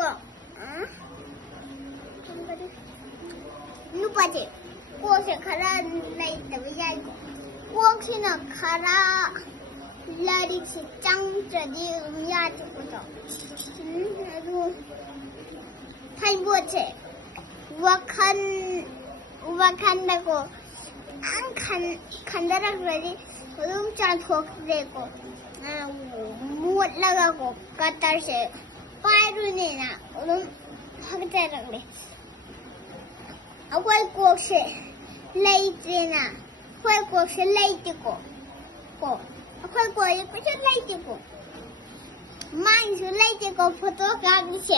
거. 누파지. 꽃에 갈아 내있다 위자고. 꽃이나 갈아 라리치 짱저지 음야지고도. 그리고 타이보체. 우와칸다고 안 간다라 그러지. 음차 독되고 무엇 나가고 까따시 파이루니나 하겠다라 그래. 아과이 꼭시 레이지나 아과이 꼭시 레이지고 아과이 꼭시 꼭시 레이지고 마이수 레이지고 포토카비시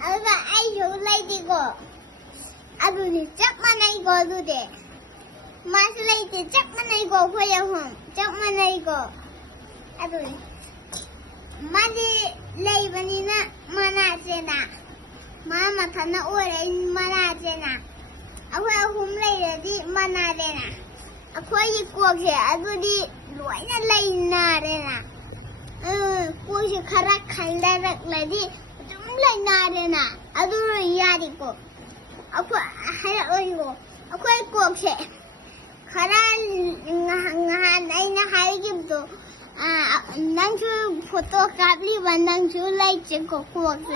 아가 아이수 레이지고 아두니 짝만아 이거도 돼. 마슬레이지 짝만아 이거 호야홈 짝만아 이거 아두니 마디 레이바니나 마나제나 마마 타나 오래 마나제나 아호야 홈레이지 마나제나 아코이 꼬게 아두니 로이나 레이나레나 꼬시 카라 칼다락라지 좀 레이나레나 아두로 야리고 아코 하라오이고 아코이 꼬게 카라 나이나 하이김도 낭주 포토 카블리 반낭주 라이치 꼬꼬세